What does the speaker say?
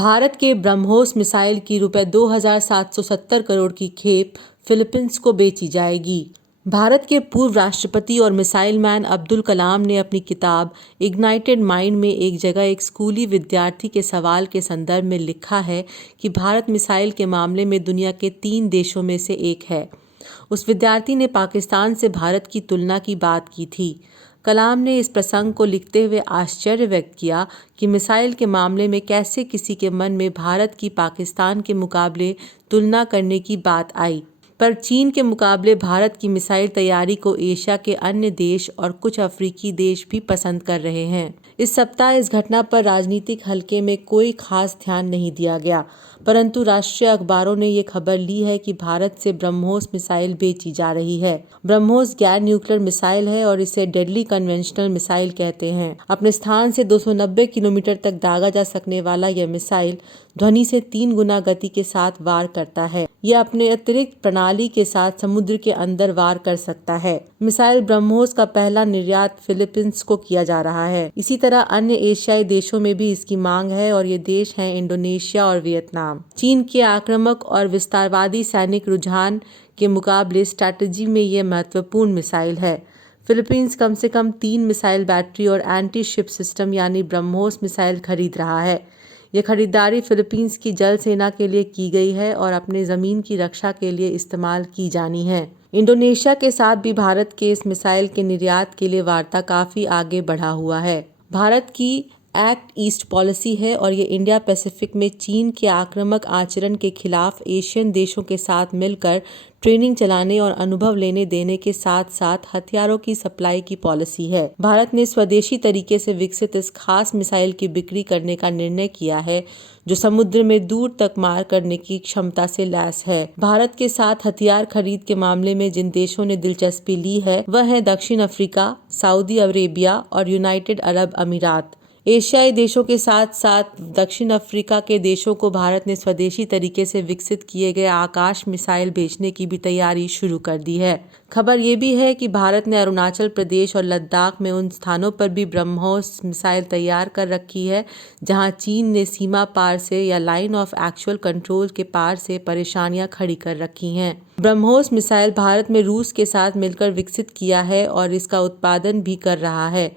भारत के ब्रह्मोस मिसाइल की ₹2,770 करोड़ की खेप फिलीपींस को बेची जाएगी। भारत के पूर्व राष्ट्रपति और मिसाइल मैन अब्दुल कलाम ने अपनी किताब इग्नाइटेड माइंड में एक जगह एक स्कूली विद्यार्थी के सवाल के संदर्भ में लिखा है कि भारत मिसाइल के मामले में दुनिया के 3 देशों में से एक है। उस विद्यार्थी ने पाकिस्तान से भारत की तुलना की बात की थी। कलाम ने इस प्रसंग को लिखते हुए आश्चर्य व्यक्त किया कि मिसाइल के मामले में कैसे किसी के मन में भारत की पाकिस्तान के मुकाबले तुलना करने की बात आई। पर चीन के मुकाबले भारत की मिसाइल तैयारी को एशिया के अन्य देश और कुछ अफ्रीकी देश भी पसंद कर रहे हैं। इस सप्ताह इस घटना पर राजनीतिक हलके में कोई खास ध्यान नहीं दिया गया, परंतु राष्ट्रीय अखबारों ने ये खबर ली है कि भारत से ब्रह्मोस मिसाइल बेची जा रही है। ब्रह्मोस गैर न्यूक्लियर मिसाइल है और इसे डेडली कन्वेंशनल मिसाइल कहते हैं। अपने स्थान से 290 किलोमीटर तक दागा जा सकने वाला यह मिसाइल ध्वनि से 3 गुना गति के साथ वार करता है। यह अपने अतिरिक्त प्रणाली के साथ समुद्र के अंदर वार कर सकता है। मिसाइल ब्रह्मोस का पहला निर्यात फिलीपींस को किया जा रहा है। इसी तरह अन्य एशियाई देशों में भी इसकी मांग है और ये देश हैं इंडोनेशिया और वियतनाम। चीन के आक्रामक और विस्तारवादी सैनिक रुझान के मुकाबले स्ट्रैटेजी में ये महत्वपूर्ण मिसाइल है। फिलीपींस कम से कम 3 मिसाइल बैटरी और एंटी शिप सिस्टम यानी ब्रह्मोस मिसाइल खरीद रहा है। यह खरीदारी फिलीपींस की जल सेना के लिए की गई है और अपने ज़मीन की रक्षा के लिए इस्तेमाल की जानी है। इंडोनेशिया के साथ भी भारत के इस मिसाइल के निर्यात के लिए वार्ता काफ़ी आगे बढ़ा हुआ है। भारत की एक्ट ईस्ट पॉलिसी है और ये इंडिया पैसिफिक में चीन के आक्रामक आचरण के खिलाफ एशियन देशों के साथ मिलकर ट्रेनिंग चलाने और अनुभव लेने देने के साथ साथ हथियारों की सप्लाई की पॉलिसी है। भारत ने स्वदेशी तरीके से विकसित इस खास मिसाइल की बिक्री करने का निर्णय किया है जो समुद्र में दूर तक मार करने की क्षमता से लैस है। भारत के साथ हथियार खरीद के मामले में जिन देशों ने दिलचस्पी ली है वह है दक्षिण अफ्रीका, सऊदी अरेबिया और यूनाइटेड अरब अमीरात। एशियाई देशों के साथ साथ दक्षिण अफ्रीका के देशों को भारत ने स्वदेशी तरीके से विकसित किए गए आकाश मिसाइल बेचने की भी तैयारी शुरू कर दी है। खबर ये भी है कि भारत ने अरुणाचल प्रदेश और लद्दाख में उन स्थानों पर भी ब्रह्मोस मिसाइल तैयार कर रखी है जहां चीन ने सीमा पार से या लाइन ऑफ एक्चुअल कंट्रोल के पार से परेशानियां खड़ी कर रखी हैं। ब्रह्मोस मिसाइल भारत में रूस के साथ मिलकर विकसित किया है और इसका उत्पादन भी कर रहा है।